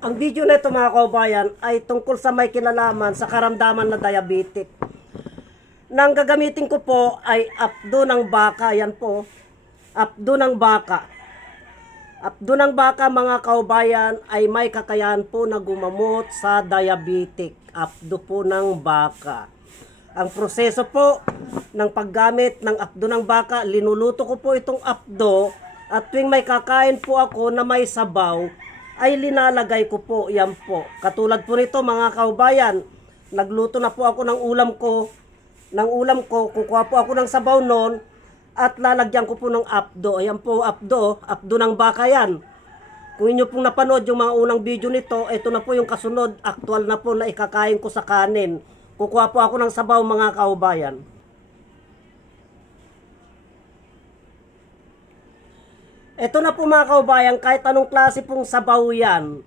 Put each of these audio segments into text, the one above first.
Ang video na ito mga kaubayan ay tungkol sa may kinalaman sa karamdaman na diabetic. Nang gagamitin ko po ay apdo ng baka. Yan po, apdo ng baka. Apdo ng baka mga kaubayan ay may kakayahan po na gumamot sa diabetic. Apdo po ng baka. Ang proseso po ng paggamit ng apdo ng baka, linuluto ko po itong apdo at tuwing may kakain po ako na may sabaw, ay linalagay ko po, yan po. Katulad po nito mga kaubayan, nagluto na po ako ng ulam ko, kukuha po ako ng sabaw noon at lalagyan ko po ng apdo. Ayan po apdo ng baka yan. Kung inyo pong napanood yung mga unang video nito, ito na po yung kasunod, aktual na po na ikakain ko sa kanin. Kukuha po ako ng sabaw mga kaubayan. Ito na po mga kaubayan, kahit anong klase pong sabaw yan.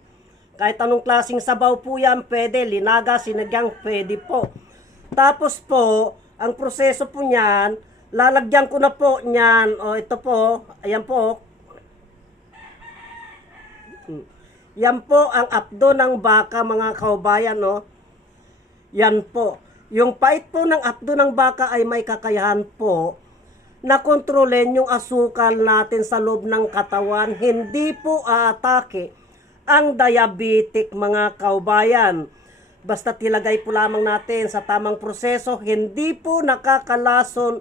Kahit anong klaseng sabaw po yan, pwede. Linaga, sinigang, pwede po. Tapos po, ang proseso po niyan, lalagyan ko na po niyan. O ito po, ayan po. Yan po ang apdo ng baka mga kaubayan, no? Yan po. Yung pait po ng apdo ng baka ay may kakayahan po na kontrolin yung asukal natin sa loob ng katawan. Hindi po aatake ang diabetic mga kaubayan. Basta tilagay po lamang natin sa tamang proseso, hindi po nakakalason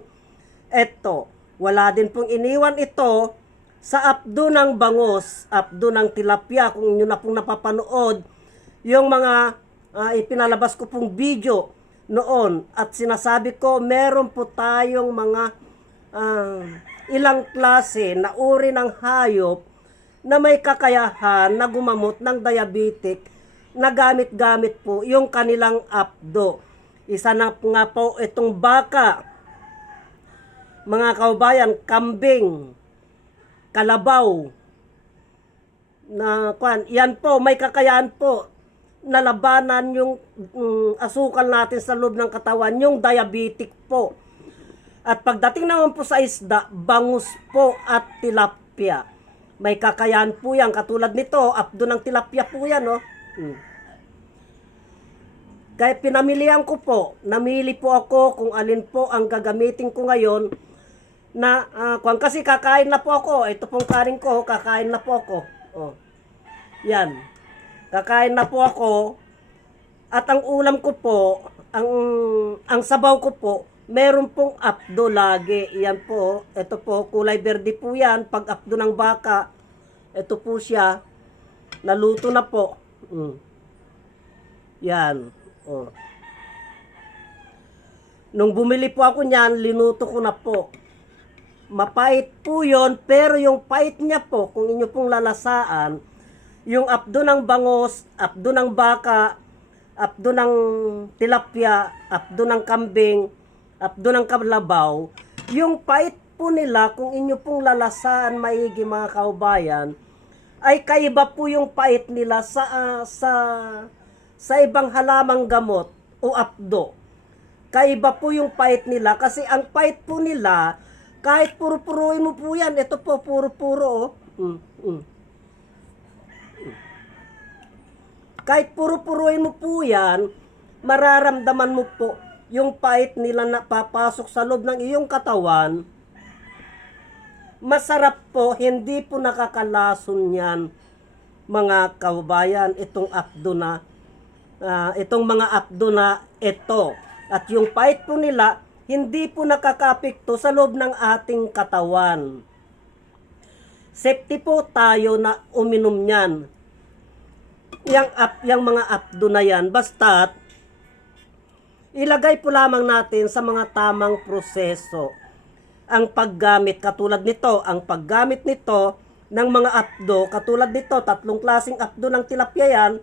ito. Wala din pong iniwan ito sa apdo ng bangus, apdo ng tilapia. Kung inyo na pong napapanood yung mga ipinalabas ko pong video noon at sinasabi ko, meron po tayong mga ilang klase na uri ng hayop na may kakayahan na gumamot ng diabetic na gamit-gamit po yung kanilang apdo. Isa na nga po itong baka, mga kaubayan, kambing, kalabaw, na yan po, may kakayahan po na labanan yung asukal natin sa loob ng katawan, yung diabetic po. At pagdating naman po sa isda, bangus po at tilapia. May kakayahan po yan. Katulad nito, apdo ng tilapia po yan, no? Kaya pinamilihan ko po, namili po ako kung alin po ang gagamitin ko ngayon na, kasi kakain na po ako. Ito pong kanin ko, kakain na po ako. Oh. Yan. Kakain na po ako. At ang ulam ko po, ang sabaw ko po, meron pong apdo lagi. Yan po. Ito po, kulay berde po yan. Pag apdo ng baka, ito po siya. Naluto na po. Yan. Oh. Nung bumili po ako niyan, linuto ko na po. Mapait po yon, pero yung pait niya po, kung inyo pong lalasaan, yung apdo ng bangus, apdo ng baka, apdo ng tilapia, apdo ng kambing, apdo ng kalabaw, yung pait po nila, kung inyo pong lalasaan maigi mga kaubayan, ay kaiba po yung pait nila sa ibang halamang gamot o apdo. Kaiba po yung pait nila kasi ang pait po nila, kahit puro-puruin mo po yan, ito po puro-puro, kahit puro-puruin mo po yan, mararamdaman mo po yung pait nila na papasok sa loob ng iyong katawan. Masarap po, hindi po nakakalason yan mga kaubayan, itong apdo na itong mga apdo na ito. At yung pait po nila, hindi po nakakapekto sa loob ng ating katawan. Safety po tayo na uminom yan. Yang mga apdo na yan, basta't ilagay po lamang natin sa mga tamang proseso ang paggamit. Katulad nito, ang paggamit nito ng mga apdo, katulad nito, 3 klaseng apdo ng tilapia yan.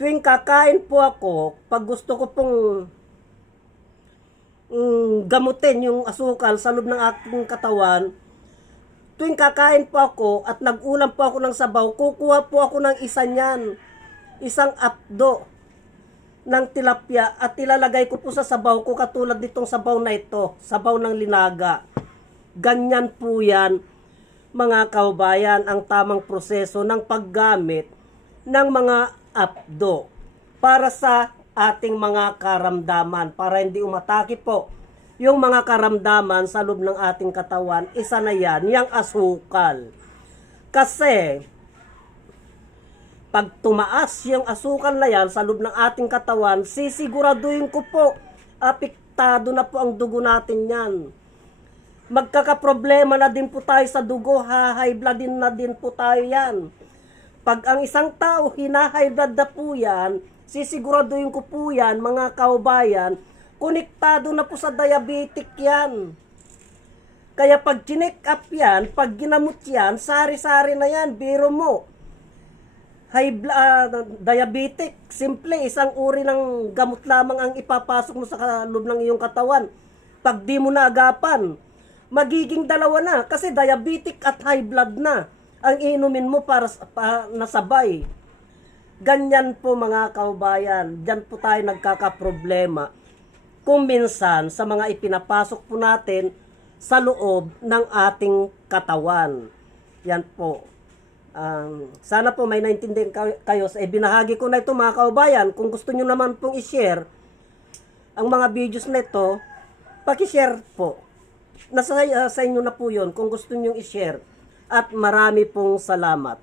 Tuwing kakain po ako, pag gusto ko pong gamutin yung asukal sa loob ng aking katawan, tuwing kakain po ako at nag-ulam po ako ng sabaw, kukuha po ako ng isa niyan, isang apdo ng tilapia at ilalagay ko po sa sabaw ko, katulad nitong sabaw na ito, sabaw ng linaga. Ganyan po yan mga kaubayan ang tamang proseso ng paggamit ng mga apdo para sa ating mga karamdaman, para hindi umatake po yung mga karamdaman sa loob ng ating katawan. Isa na yan, yung asukal. Kasi pag tumaas yung asukal na yan sa loob ng ating katawan, sisiguraduhin ko po, apektado na po ang dugo natin yan. Magkakaproblema na din po tayo sa dugo, high blood din na din po tayo yan. Pag ang isang tao high blood na po yan, sisiguraduhin ko po yan, mga kaubayan, konektado na po sa diabetic yan. Kaya pag chinek up yan, pag ginamot yan, sari-sari na yan, biro mo. Diabetic, simple, isang uri ng gamot lamang ang ipapasok mo sa loob ng iyong katawan. Pag di mo naagapan, magiging dalawa na, kasi diabetic at high blood na ang inumin mo para nasabay. Ganyan po mga kaubayan, diyan po tayo nagkakaproblema kung minsan sa mga ipinapasok po natin sa loob ng ating katawan. Yan po. Sana po may naintindihan kayo. Binahagi ko na ito mga kaubayan. Kung gusto nyo naman pong i-share ang mga videos na ito, paki-share po. Nasa sa inyo na po yun kung gusto nyo i-share. At marami pong salamat.